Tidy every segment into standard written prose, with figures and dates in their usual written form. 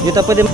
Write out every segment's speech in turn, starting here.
Dito pwede.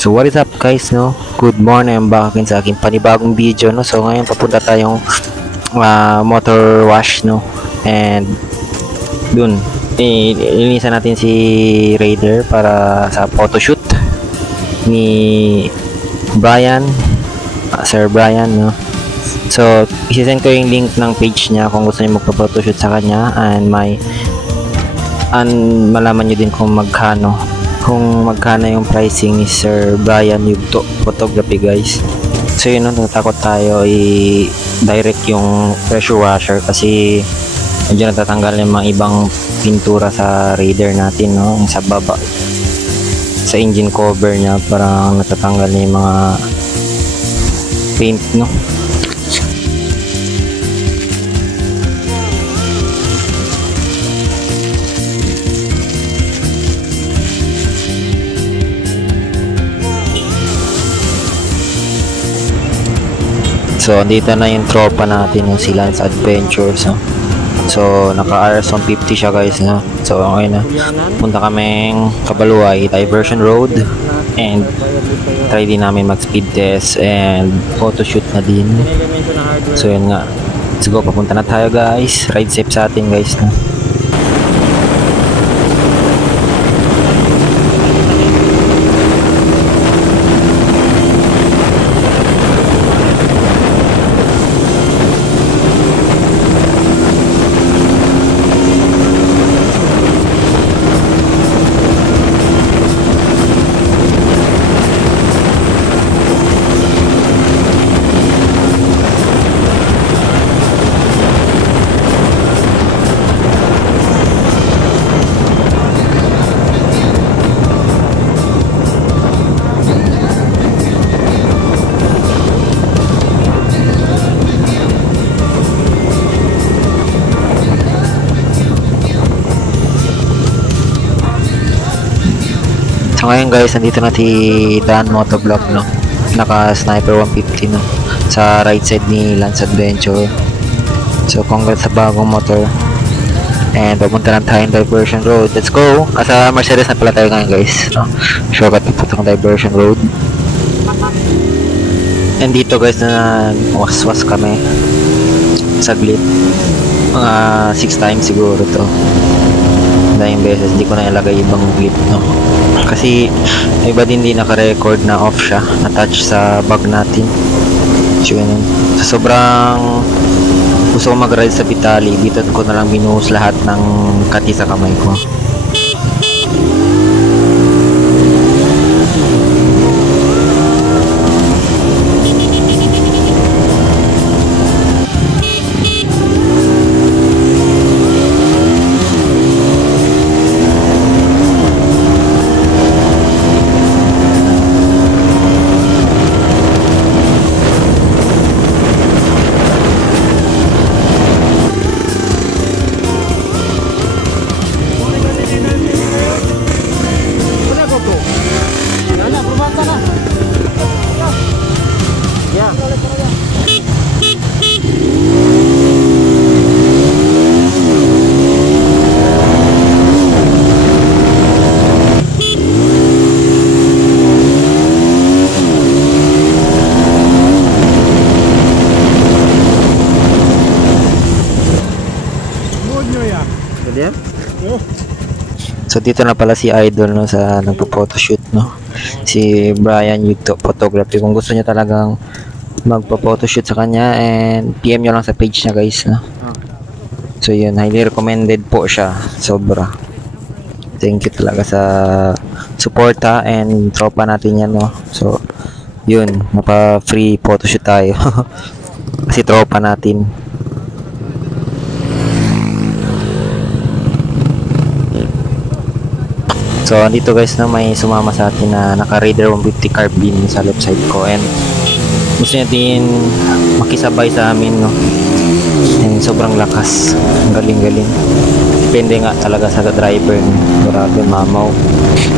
So what is up guys, no? Good morning, I'm back again sa aking panibagong video, no? So ngayon papunta tayong motor wash, no? And dun ilinisan natin si Raider para sa photoshoot ni Brian, Sir Brian, no? So isisend ko yung link ng page niya kung gusto niyo magpa-photoshoot sa kanya, and malaman niyo din kung magkano yung pricing ni Sir Brian Yugto Photography, guys. So yun, natatakot tayo i-direct yung pressure washer kasi medyo natatanggal yung mga ibang pintura sa Raider natin, no? Sa baba, sa engine cover niya, parang natatanggal na yung mga paint, no? So, andito na yung tropa natin, yung si Lance Adventures, no? So, naka RS 150 siya, guys, no? So, okay na. Punta kaming Kabaluay, Diversion Road, and try din namin mag-speed test and photoshoot na din. So, yun nga. Let's go, papunta na tayo, guys. Ride safe sa atin, guys, no? So ngayon, guys, nandito na si Dan Motovlog, no? Naka Sniper 150, no? Sa right side ni Lance Adventure. So congrats sa bagong motor. And papunta lang tayo ng Diversion Road. Let's go! Sa Mercedes na pala tayo ngayon, guys, no? Shortcut na putang Diversion Road. And dito, guys, na waswas kami saglit. Mga 6 times siguro to. Dahil beses hindi ko na ilagay ibang clip, no? Kasi iba din naka-record na off siya, na-touch sa bag natin. So ganun. So sobrang gusto ko mag-ride sa Vitali, dito ko na lang binuhos lahat ng kati sa kamay ko. So dito na pala si Idol, no, sa nagpo-photoshoot, no, si Brian Yugto Photography. Kung gusto niyo talagang magpo-photoshoot sa kanya, and PM nyo lang sa page niya, guys, no. So yun, highly recommended po siya, sobra. Thank you talaga sa suporta, and tropa natin yan, no. So yun, mapa-free photoshoot tayo kasi tropa natin. So andito, guys, na may sumama sa atin na naka Raider 150 carbine sa left side ko, and gusto niya din makisabay sa amin, no. And sobrang lakas, galing. Depende nga talaga sa driver, no. Grabe, mamaw.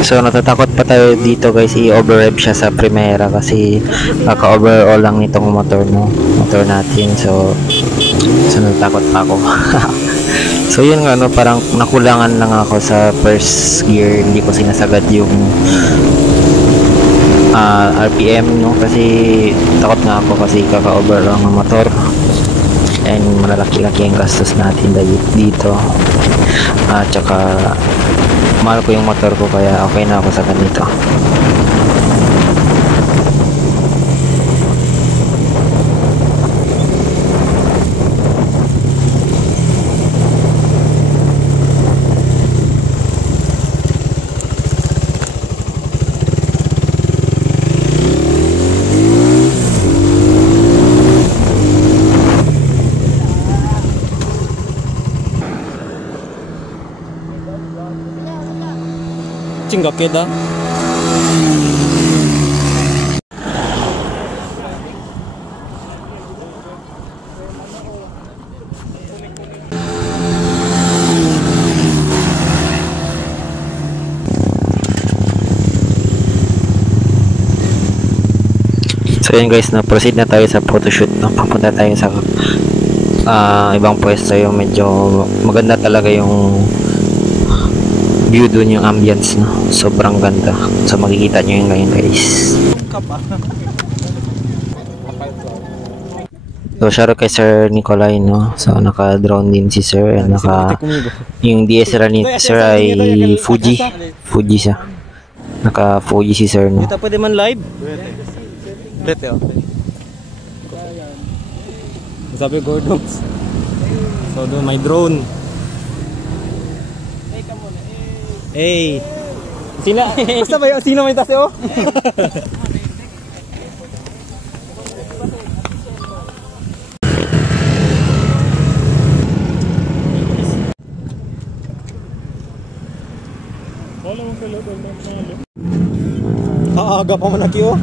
So natatakot pa tayo dito, guys, i-overrev siya sa Primera kasi kaka-overall lang nitong motor, no, motor natin. So natatakot pa ako. So yun nga, no, parang nakulangan lang ako sa first gear, hindi ko sinasagad yung RPM, no, kasi takot nga ako kasi kaka-over lang ng motor and malalaki-laki ang gastos natin dito, at saka mahal ko yung motor ko kaya okay na ako sa ganito. Chinggakid ah. So yun guys, na proceed na tayo sa photoshoot, no. Papunta tayo sa ibang pwesto, yung medyo maganda talaga yung view dun, yung ambience, no. Sobrang ganda. So makikita nyo yun ngayon guys. So shoutout kay Sir Nicolay, no. So naka-drone din si Sir, and yung DSLR ni Sir ay Fuji siya. Naka Fuji si Sir, no. Kita pwede man live? Pwede oh. Sabi Gordons. So doon may drone. Hey. Sina? Basta ba yun? Sino may tase oh? Aga pa man aki oh.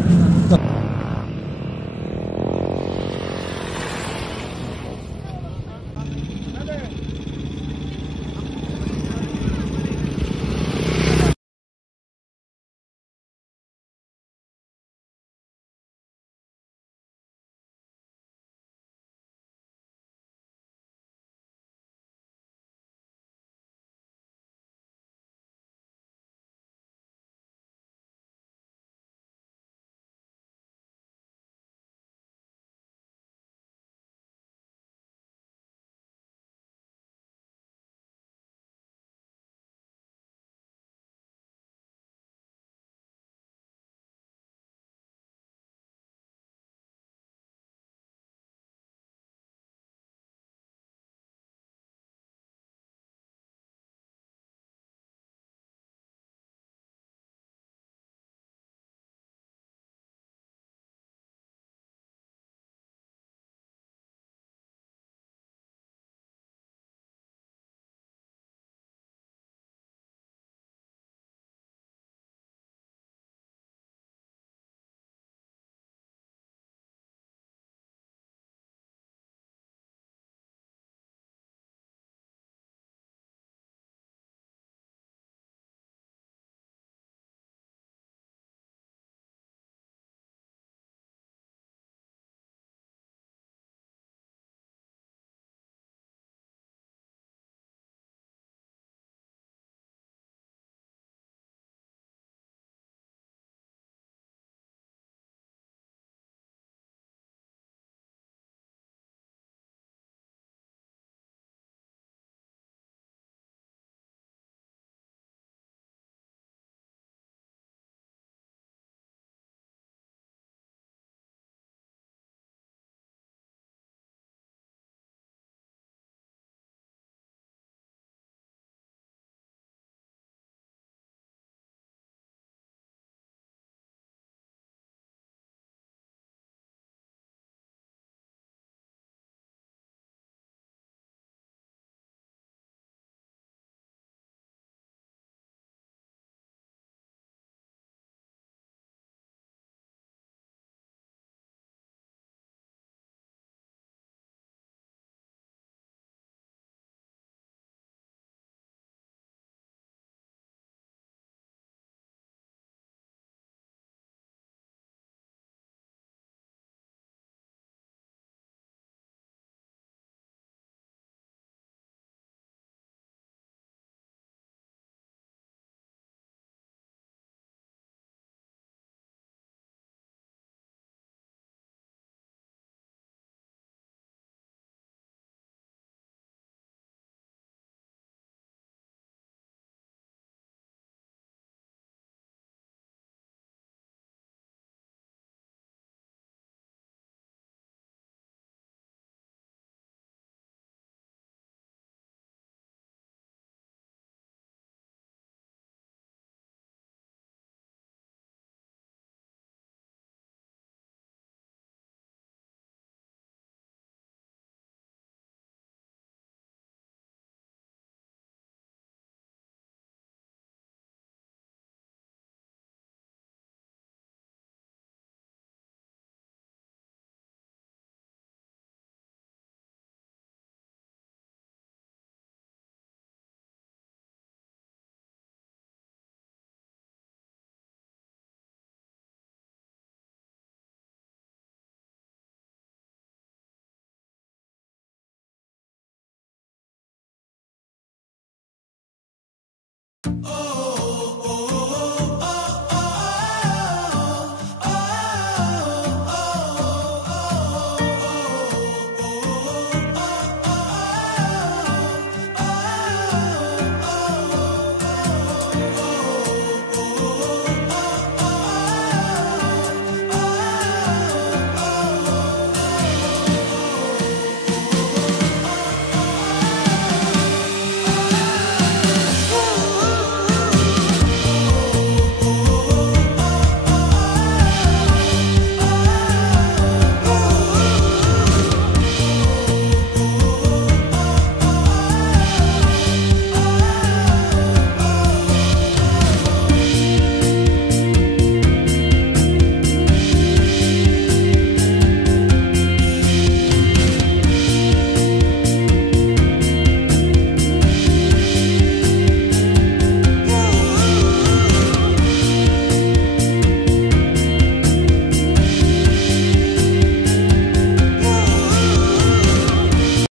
Oh.